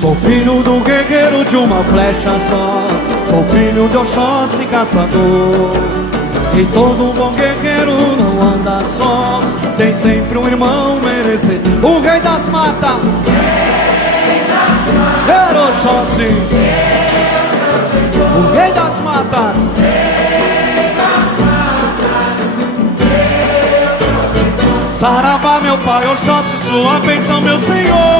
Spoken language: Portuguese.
Sou filho do guerreiro de uma flecha só, sou filho de Oxóssi caçador. E todo bom guerreiro não anda só, tem sempre um irmão merecedor. O rei das matas, era Oxóssi. O rei das matas, Saravá, meu pai, Oxóssi, sua bênção, meu Senhor.